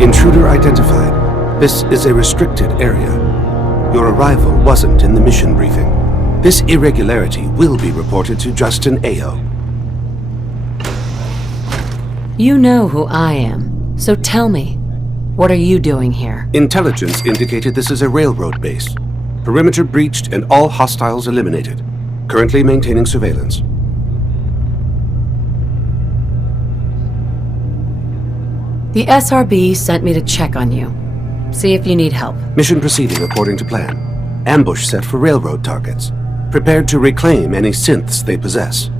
Intruder identified. This is a restricted area. Your arrival wasn't in the mission briefing. This irregularity will be reported to Justin Ayo. You know who I am, so tell me, what are you doing here? Intelligence indicated this is a railroad base. Perimeter breached and all hostiles eliminated. Currently maintaining surveillance. The SRB sent me to check on you. See if you need help. Mission proceeding according to plan. Ambush set for railroad targets. Prepared to reclaim any synths they possess.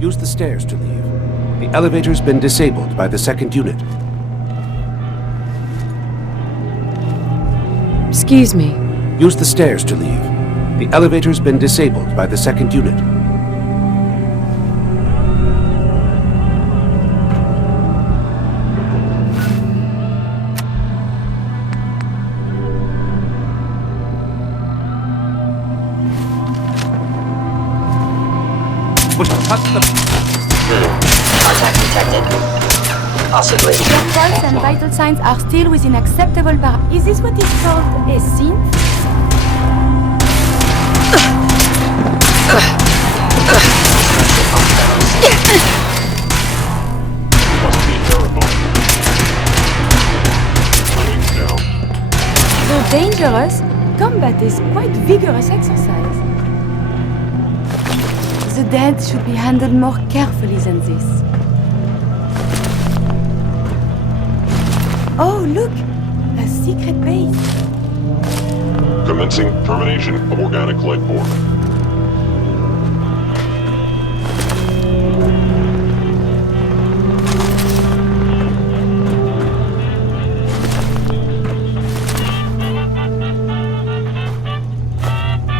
Use the stairs to leave. The elevator's been disabled by the second unit. Excuse me. Use the stairs to leave. The elevator's been disabled by the second unit. Contact detected. Possibly. Your pulse and vital signs are still within acceptable Is this what is called a synth? Though dangerous, combat is quite vigorous exercise. The dead should be handled more carefully than this. Oh, look! A secret base. Commencing termination of organic life form.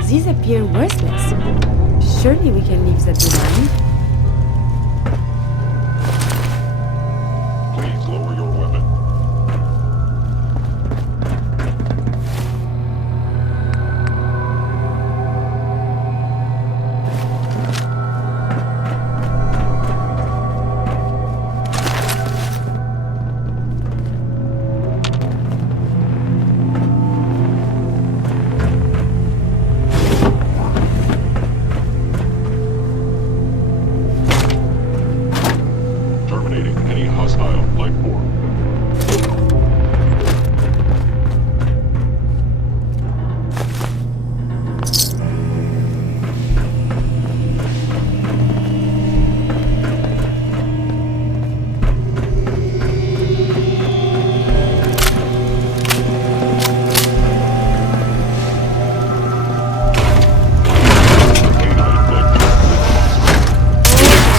These appear worthless. Surely we can leave that behind. Please lower your weapon. Terminating any hostile life form.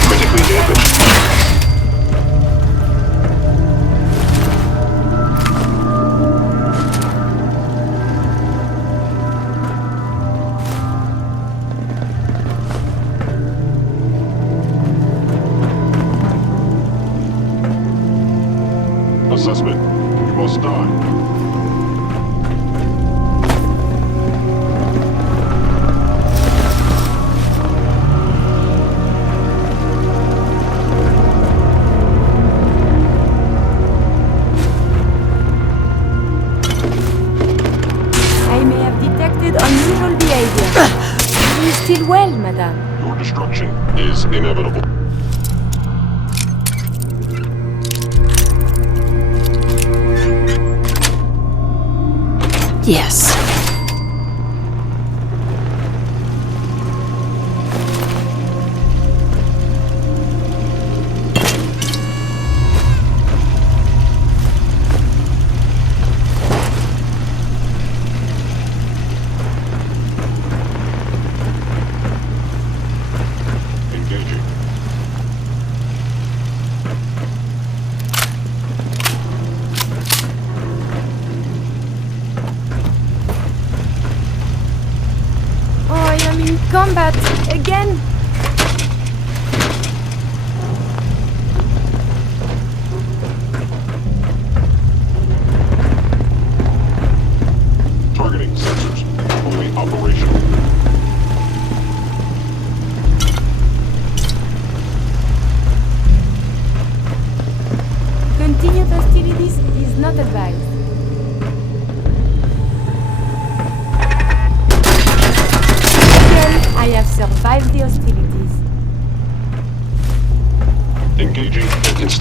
Critically damaged. Assessment. You must die. I may have detected unusual behavior. You still well, madame. Your destruction is inevitable. Yes. Engaging. Oh, I am in combat again. Targeting sensors fully operational.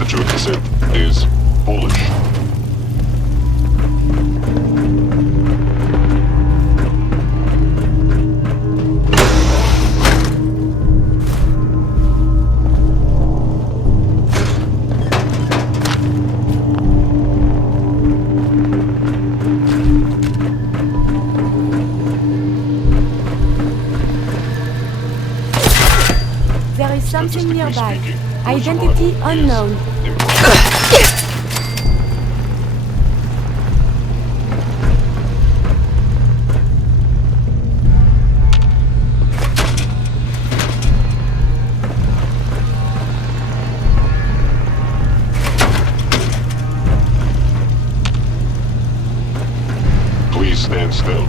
attitude to sin is foolish. There is something Statistically nearby. speaking, your Identity survival is unknown. important. Please stand still.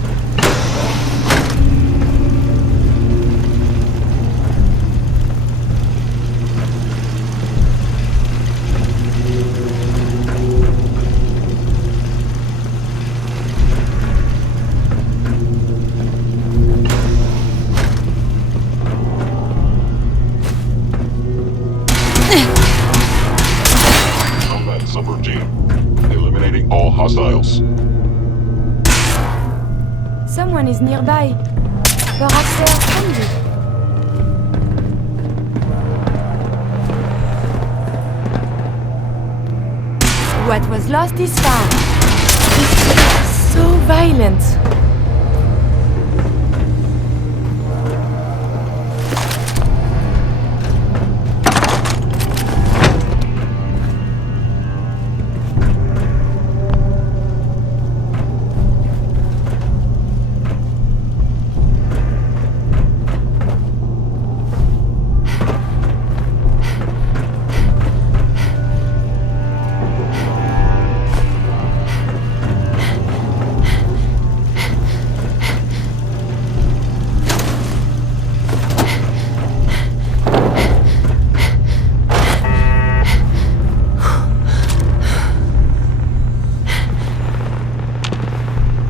Combat subroutine. Eliminating all hostiles. Someone is nearby. Perhaps they are friendly. What was lost is found. It's so violent.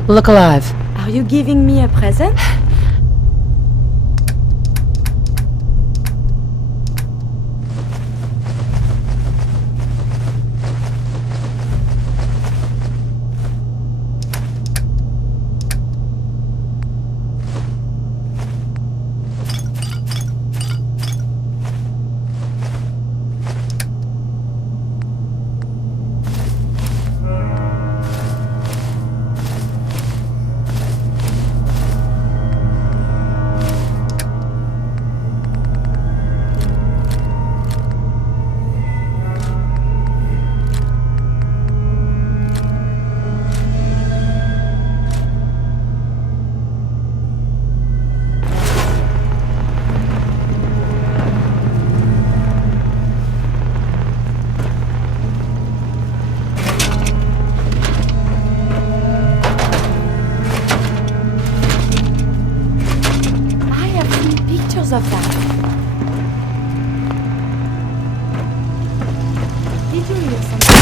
Look alive. Are you giving me a present? Of that. Did you hear something?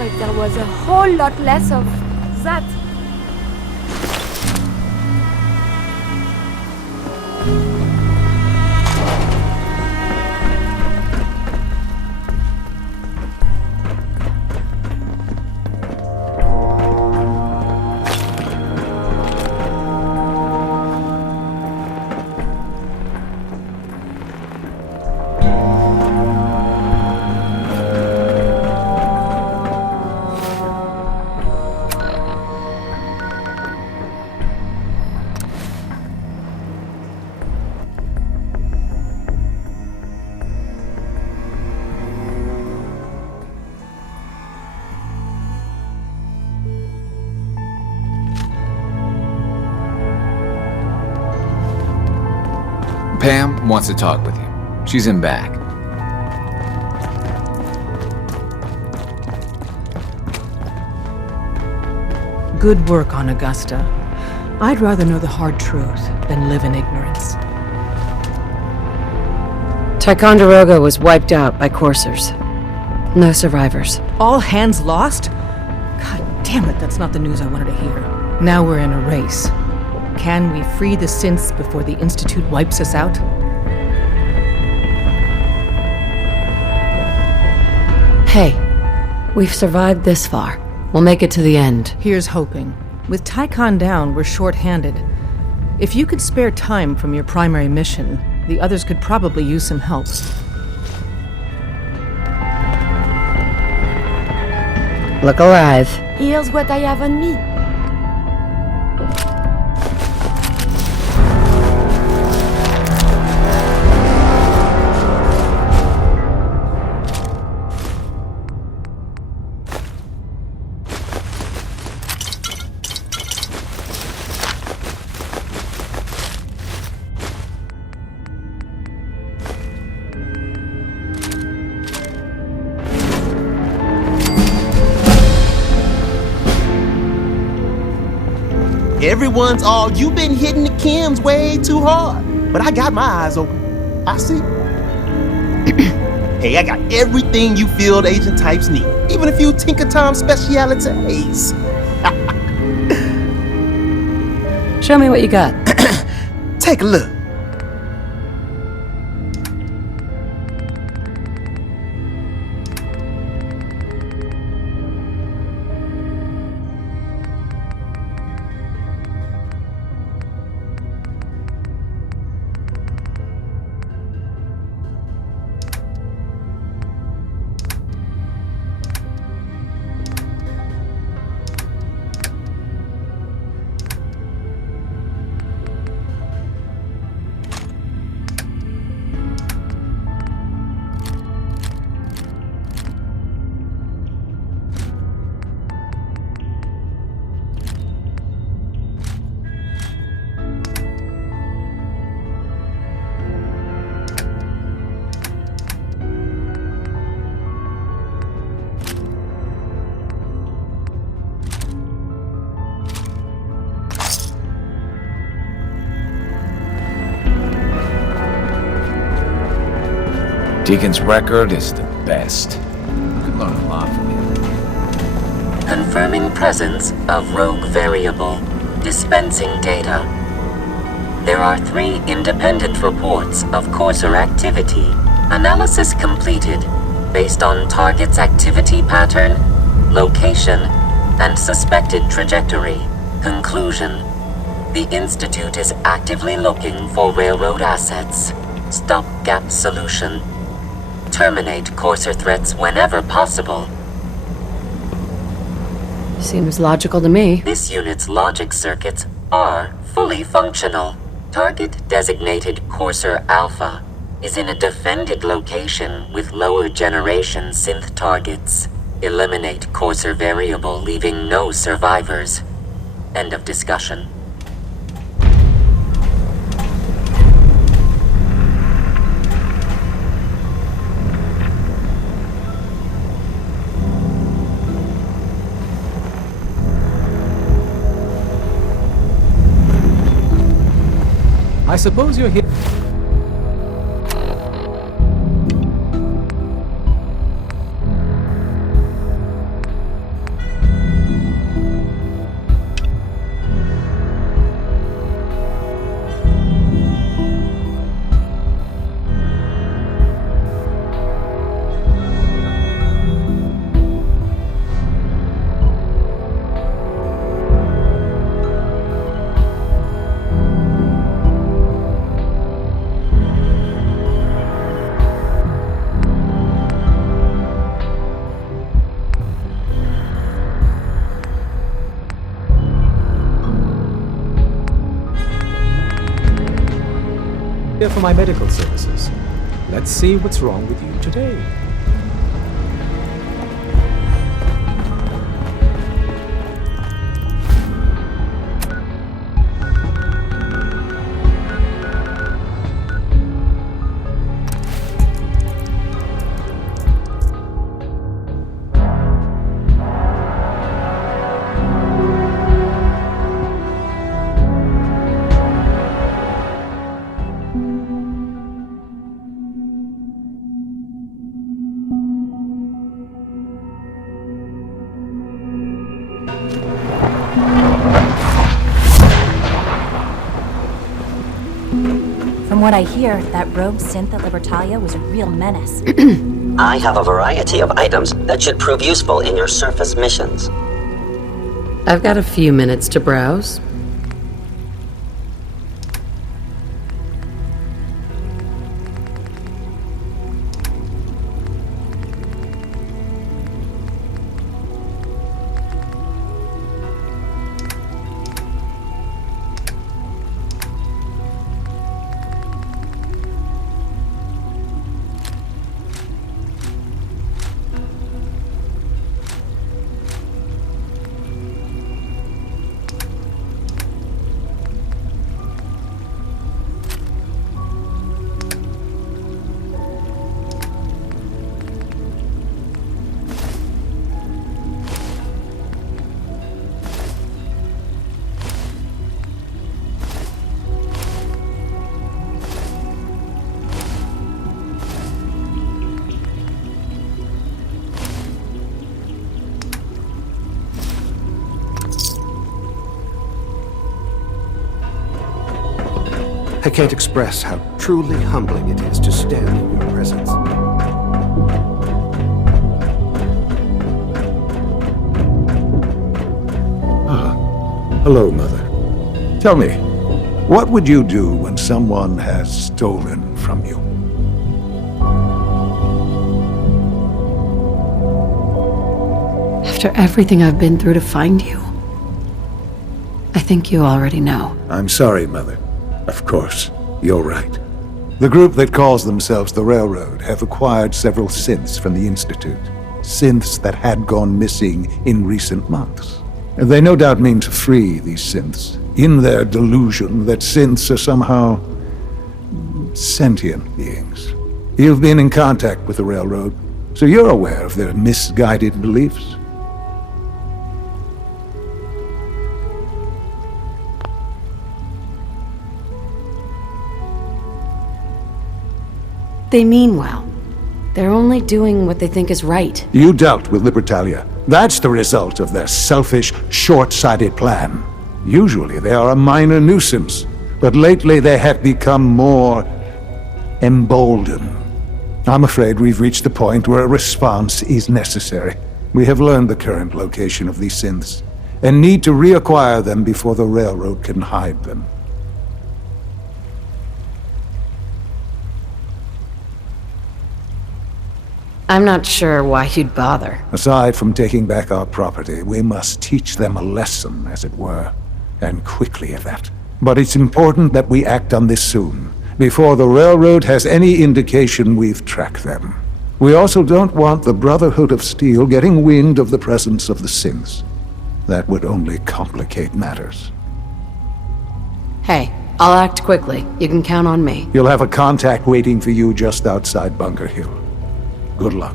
better if there was a whole lot less of that. Pam wants to talk with you. She's in back. Good work on Augusta. I'd rather know the hard truth than live in ignorance. Ticonderoga was wiped out by coursers. No survivors. All hands lost? God damn it, that's not the news I wanted to hear. Now we're in a race. Can we free the synths before the Institute wipes us out? Hey, we've survived this far. We'll make it to the end. Here's hoping. With Ticon down, we're short-handed. If you could spare time from your primary mission, the others could probably use some help. Look alive. Here's what I have on me. Everyone's all, you've been hitting the chems way too hard. But I got my eyes open. I see. Hey, I got everything you field agent types need. Even a few Tinker Tom specialities. Show me what you got. Take a look. Deacon's record is the best. You could learn a lot from him. Confirming presence of rogue variable. Dispensing data. There are 3 independent reports of courser activity. Analysis completed based on target's activity pattern, location, and suspected trajectory. Conclusion. The Institute is actively looking for railroad assets. Stopgap solution. Terminate courser threats whenever possible. Seems logical to me. This unit's logic circuits are fully functional. Target designated Courser Alpha is in a defended location with lower generation synth targets. Eliminate Courser variable, leaving no survivors. End of discussion. I suppose you're here. Here for my medical services. Let's see what's wrong with you today. From what I hear, that rogue synth at Libertalia was a real menace. I have a variety of items that should prove useful in your surface missions. I've got a few minutes to browse. I can't express how truly humbling it is to stand in your presence. Hello, Mother. Tell me, what would you do when someone has stolen from you? After everything I've been through to find you, I think you already know. I'm sorry, Mother. Of course, you're right. The group that calls themselves the Railroad have acquired several synths from the Institute. Synths that had gone missing in recent months. They no doubt mean to free these synths, in their delusion that synths are somehow sentient beings. You've been in contact with the Railroad, so you're aware of their misguided beliefs. They mean well. They're only doing what they think is right. You dealt with Libertalia. That's the result of their selfish, short-sighted plan. Usually they are a minor nuisance, but lately they have become more emboldened. I'm afraid we've reached the point where a response is necessary. We have learned the current location of these synths, and need to reacquire them before the Railroad can hide them. I'm not sure why you'd bother. Aside from taking back our property, we must teach them a lesson, as it were, and quickly at that. But it's important that we act on this soon, before the Railroad has any indication we've tracked them. We also don't want the Brotherhood of Steel getting wind of the presence of the synths. That would only complicate matters. Hey, I'll act quickly. You can count on me. You'll have a contact waiting for you just outside Bunker Hill. Good luck.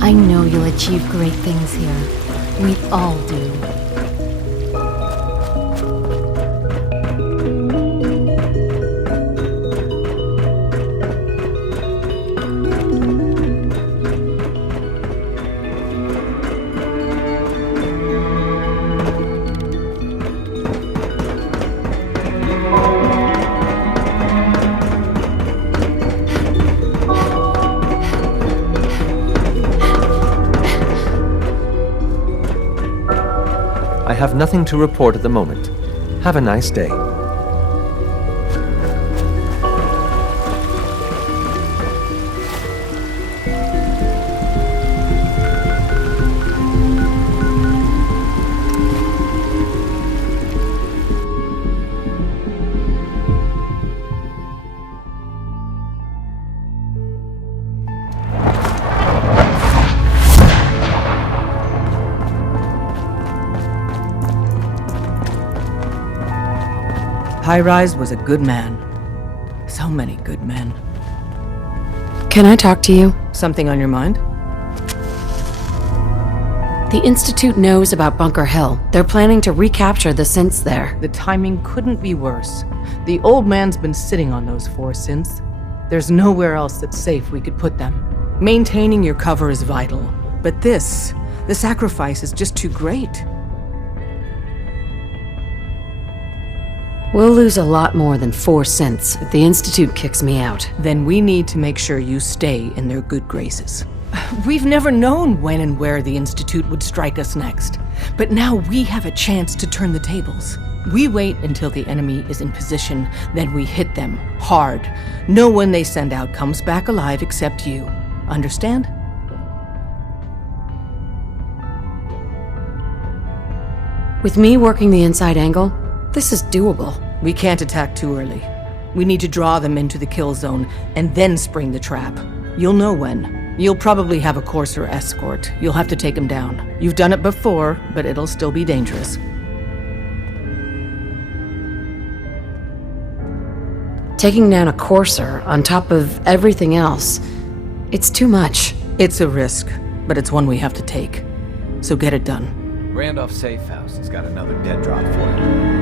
I know you'll achieve great things here. We all do. have nothing to report at the moment. Have a nice day. High-Rise was a good man. So many good men. Can I talk to you? Something on your mind? The Institute knows about Bunker Hill. They're planning to recapture the synths there. The timing couldn't be worse. The old man's been sitting on those 4 synths. There's nowhere else that's safe we could put them. Maintaining your cover is vital. But the sacrifice is just too great. We'll lose a lot more than 4 synths if the Institute kicks me out. Then we need to make sure you stay in their good graces. We've never known when and where the Institute would strike us next. But now we have a chance to turn the tables. We wait until the enemy is in position, then we hit them hard. No one they send out comes back alive except you. Understand? With me working the inside angle, this is doable. We can't attack too early. We need to draw them into the kill zone and then spring the trap. You'll know when. You'll probably have a Courser escort. You'll have to take him down. You've done it before, but it'll still be dangerous. Taking down a Courser on top of everything else, it's too much. It's a risk, but it's one we have to take. So get it done. Randolph Safe House has got another dead drop for you.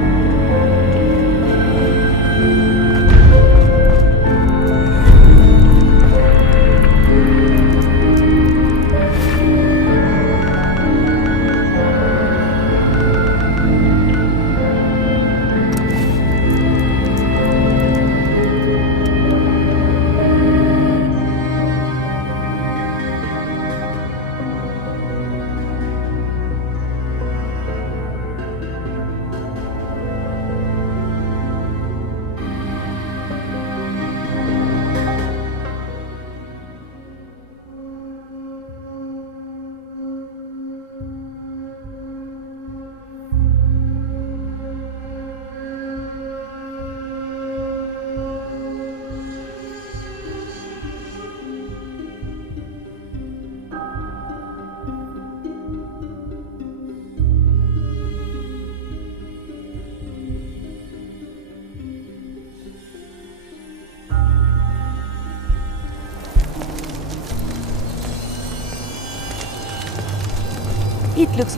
It looks...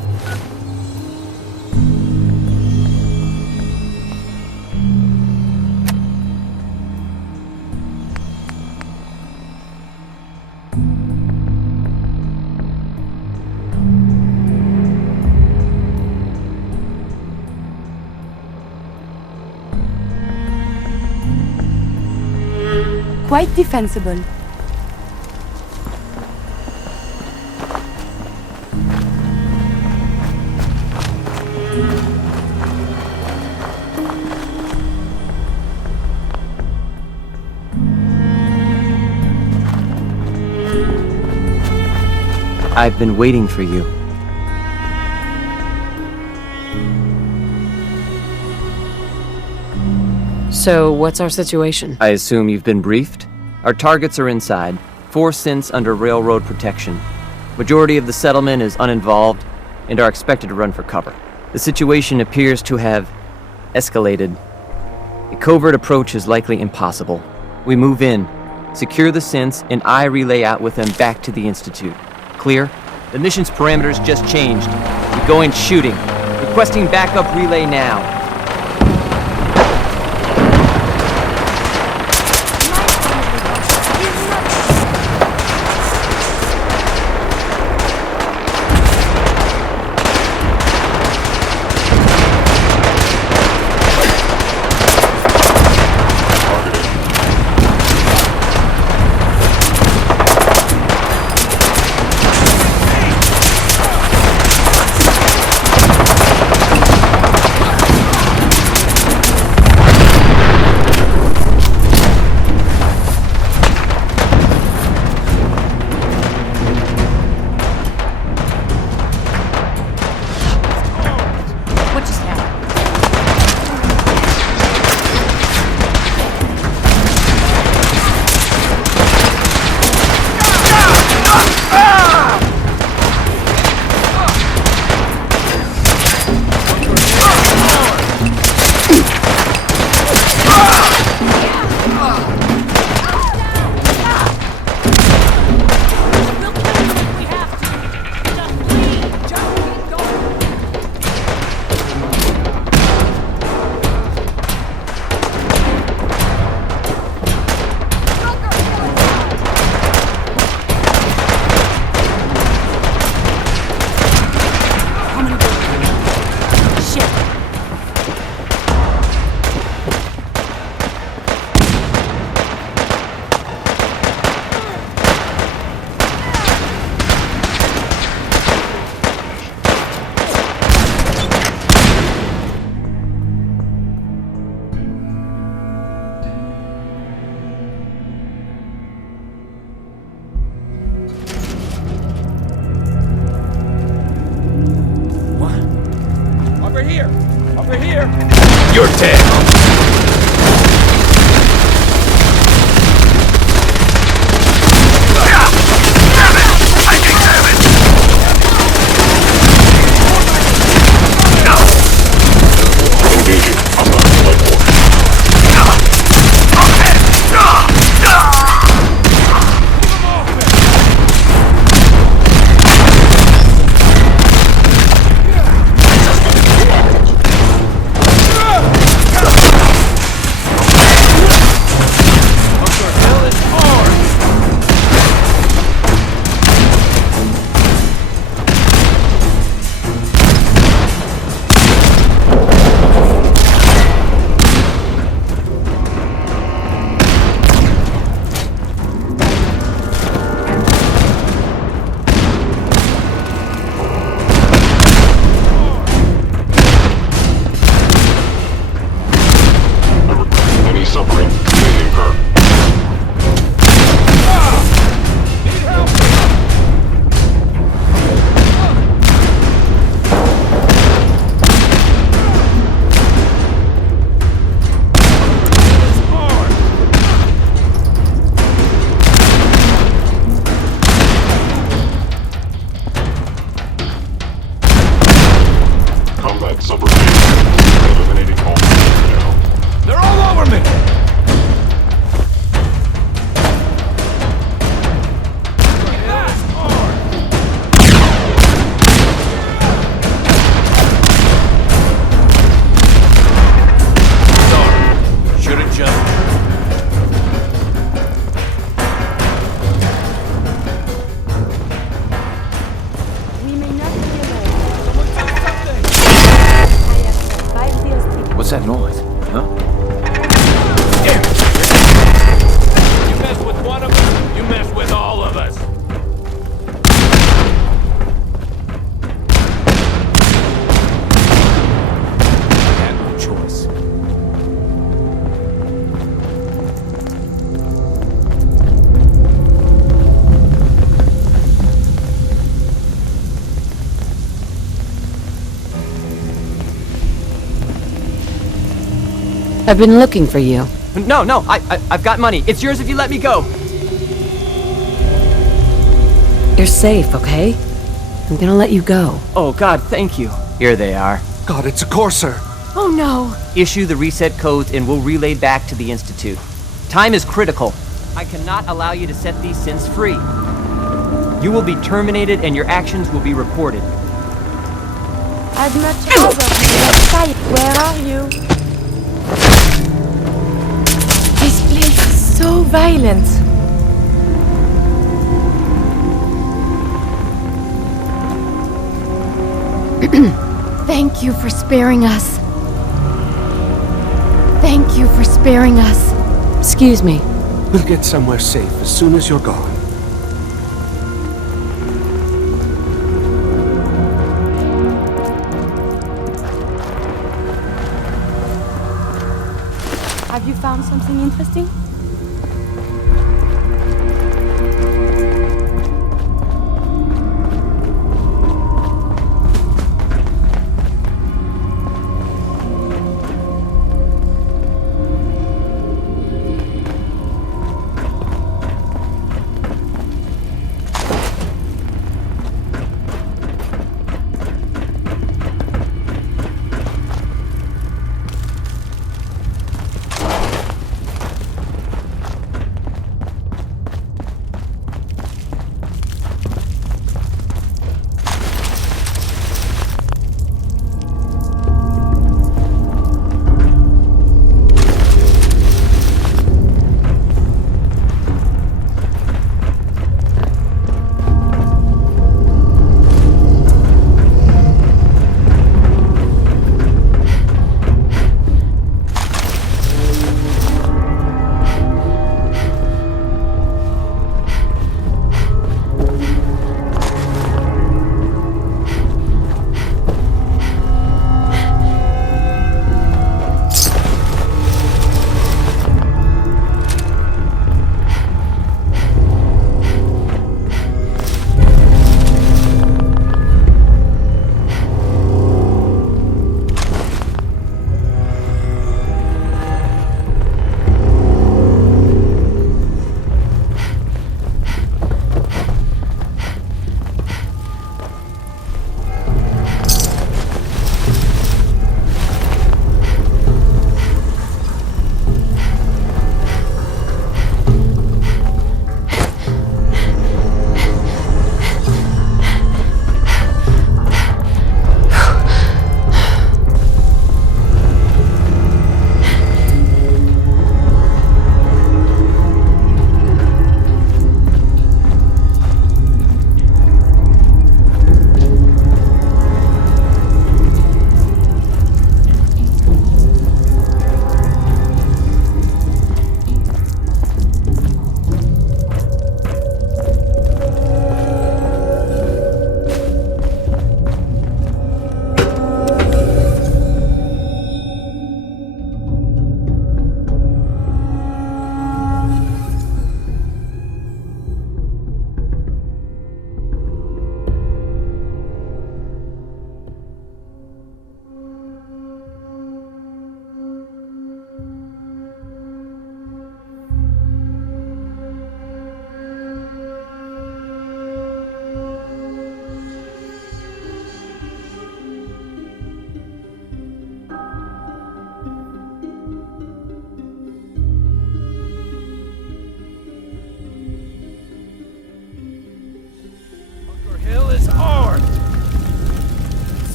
quite defensible. I've been waiting for you. So, what's our situation? I assume you've been briefed? Our targets are inside, 4 synths under railroad protection. Majority of the settlement is uninvolved and are expected to run for cover. The situation appears to have escalated. A covert approach is likely impossible. We move in, secure the synths, and I relay out with them back to the Institute. Clear? The mission's parameters just changed. We go in shooting. Requesting backup relay now. I've been looking for you. No, I've got money. It's yours if you let me go. You're safe, okay? I'm gonna let you go. Oh, God, thank you. Here they are. God, it's a courser. Oh no! Issue the reset codes and we'll relay back to the Institute. Time is critical. I cannot allow you to set these synths free. You will be terminated and your actions will be reported. As much as where are you? This place is so violent. Thank you for sparing us. Thank you for sparing us. Excuse me. We'll get somewhere safe as soon as you're gone. Have you found something interesting?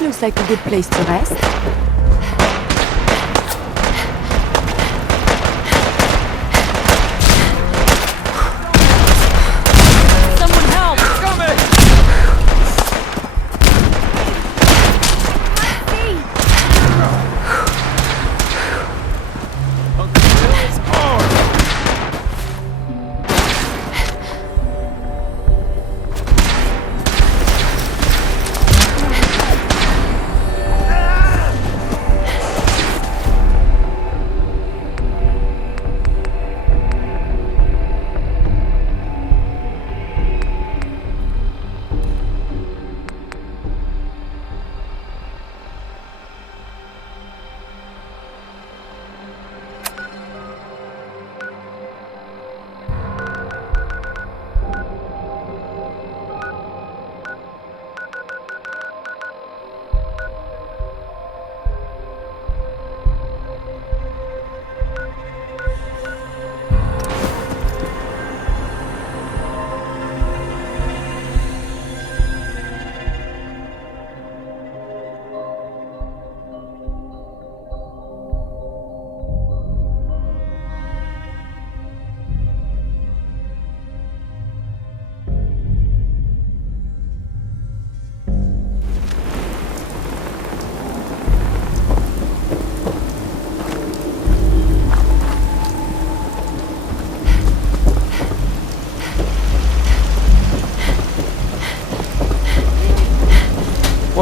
Looks like a good place to rest. Someone help! Coming! Uncle Bill is armed!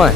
What?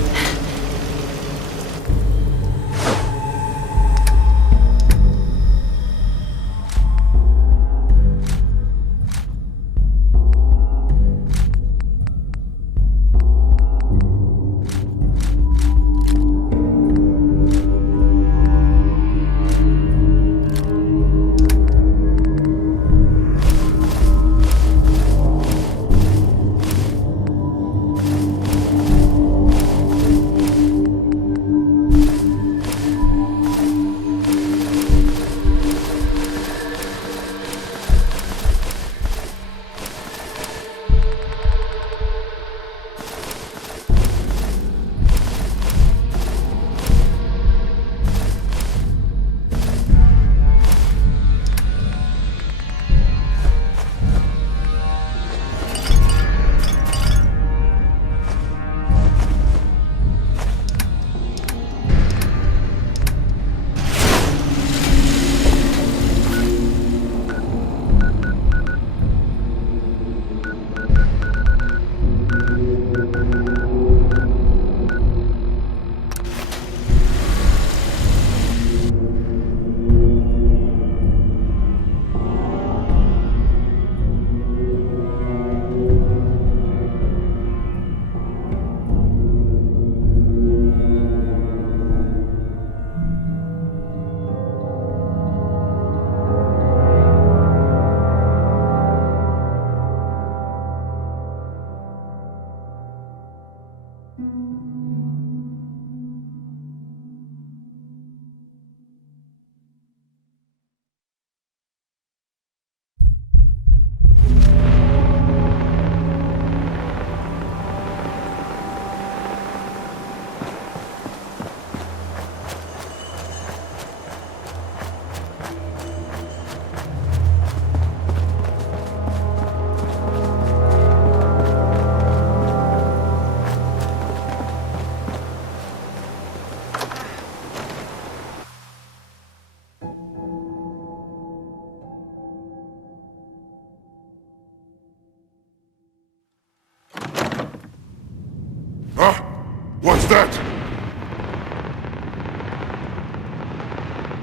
What's that?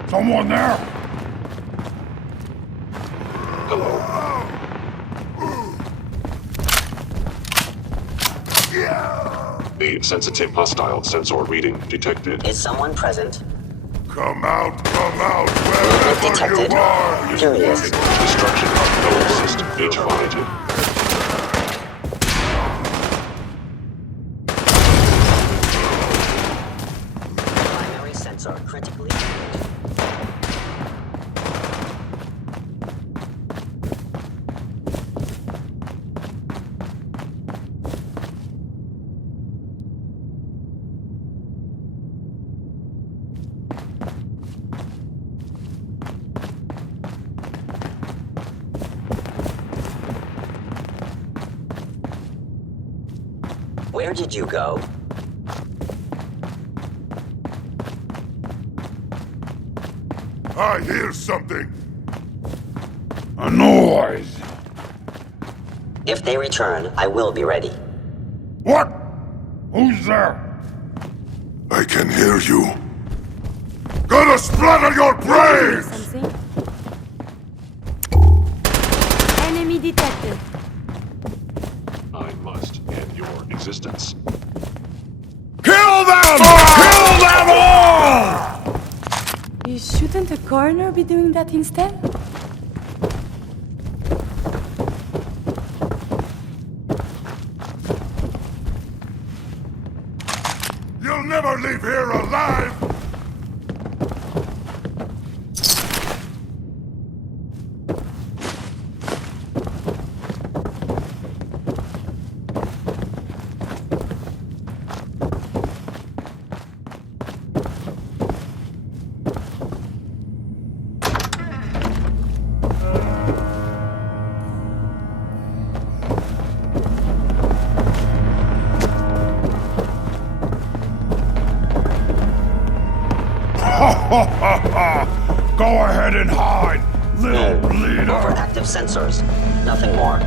Someone there? Hello. The sensitive hostile sensor reading detected. Is someone present? Come out, wherever you are! Curious. Destruction of node system interrupted. Primary sensor critically damaged. Where did you go? I hear something. A noise. If they return, I will be ready. What? Who's there? I can hear you. Gonna splatter your brains! Something? Enemy detected. I must end your existence. Kill them! Kill them all! Shouldn't the coroner be doing that instead? You'll never leave here alive! Go ahead and hide, little bleeder! Overactive sensors. Nothing more.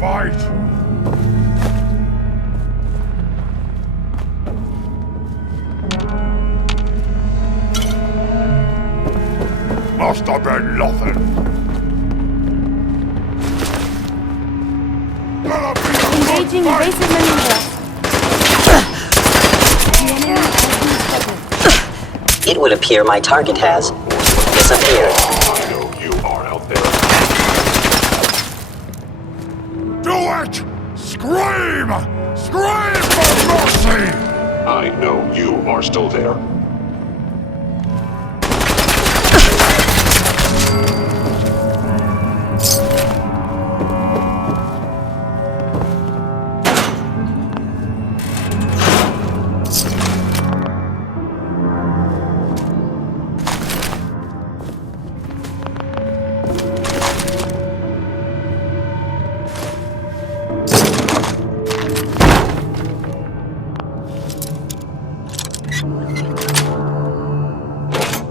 fight! Must have been nothing. Engaging evasive maneuver. The enemy has been spotted. It would appear my target has disappeared. I know you are out there. Do it! Scream! Scream for mercy! I know you are still there.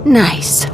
Nice.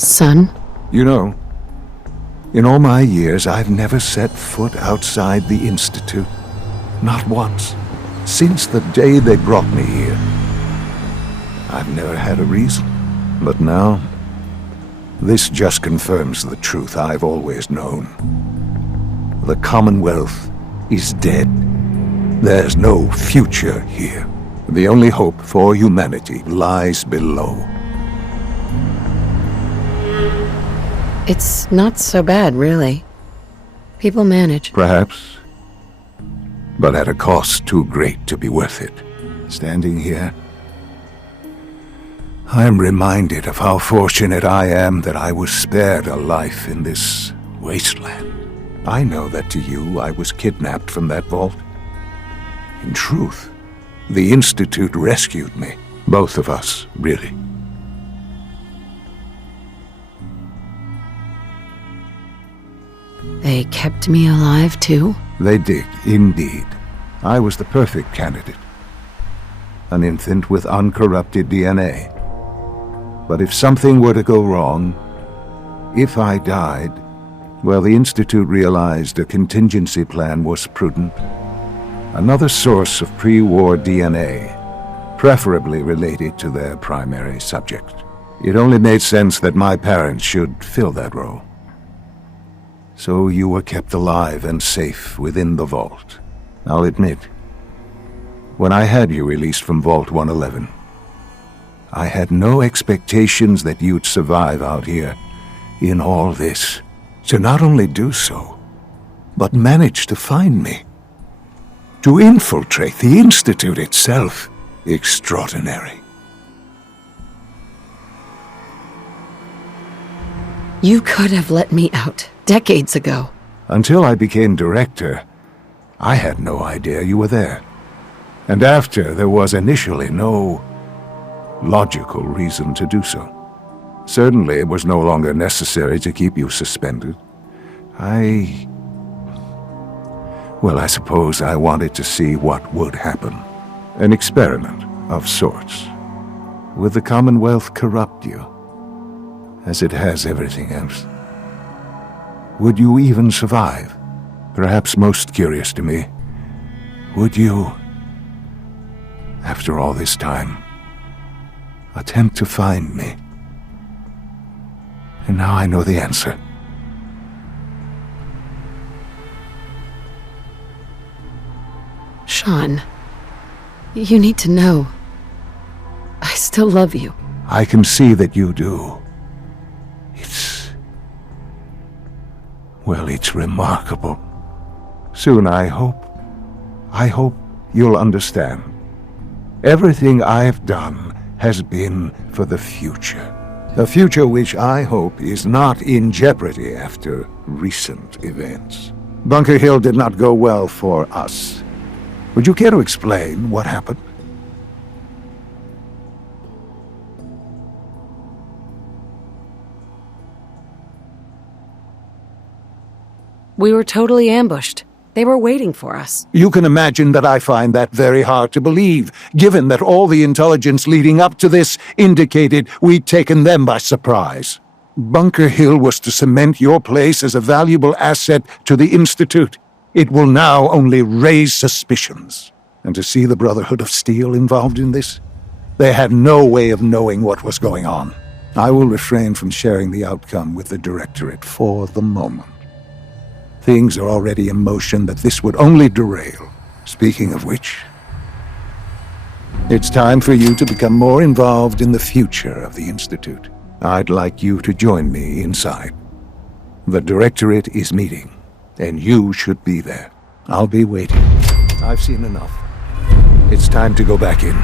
Son? You know, in all my years, I've never set foot outside the Institute. Not once. Since the day they brought me here. I've never had a reason. But now, this just confirms the truth I've always known. The Commonwealth is dead. There's no future here. The only hope for humanity lies below. It's not so bad, really. People manage. Perhaps. But at a cost too great to be worth it. Standing here, I am reminded of how fortunate I am that I was spared a life in this wasteland. I know that to you I was kidnapped from that vault. In truth, the Institute rescued me. Both of us, really. They kept me alive, too? They did, indeed. I was the perfect candidate. An infant with uncorrupted DNA. But if something were to go wrong, if I died, well, the Institute realized a contingency plan was prudent. Another source of pre-war DNA, preferably related to their primary subject. It only made sense that my parents should fill that role. So you were kept alive and safe within the vault. I'll admit, when I had you released from Vault 111, I had no expectations that you'd survive out here in all this. To not only do so, but manage to find me. To infiltrate the Institute itself. Extraordinary. You could have let me out decades ago. Until I became director, I had no idea you were there. And after, there was initially no logical reason to do so. Certainly, it was no longer necessary to keep you suspended. Well, I suppose I wanted to see what would happen. An experiment of sorts. Would the Commonwealth corrupt you, as it has everything else? Would you even survive? Perhaps most curious to me, would you, after all this time, attempt to find me? And now I know the answer. Sean, you need to know. I still love you. I can see that you do. It's remarkable. Soon, I hope you'll understand. Everything I've done has been for the future. A future which I hope is not in jeopardy after recent events. Bunker Hill did not go well for us. Would you care to explain what happened? We were totally ambushed. They were waiting for us. You can imagine that I find that very hard to believe, given that all the intelligence leading up to this indicated we'd taken them by surprise. Bunker Hill was to cement your place as a valuable asset to the Institute. It will now only raise suspicions. And to see the Brotherhood of Steel involved in this? They had no way of knowing what was going on. I will refrain from sharing the outcome with the Directorate for the moment. Things are already in motion that this would only derail. Speaking of which, it's time for you to become more involved in the future of the Institute. I'd like you to join me inside. The Directorate is meeting, and you should be there. I'll be waiting. I've seen enough. It's time to go back in.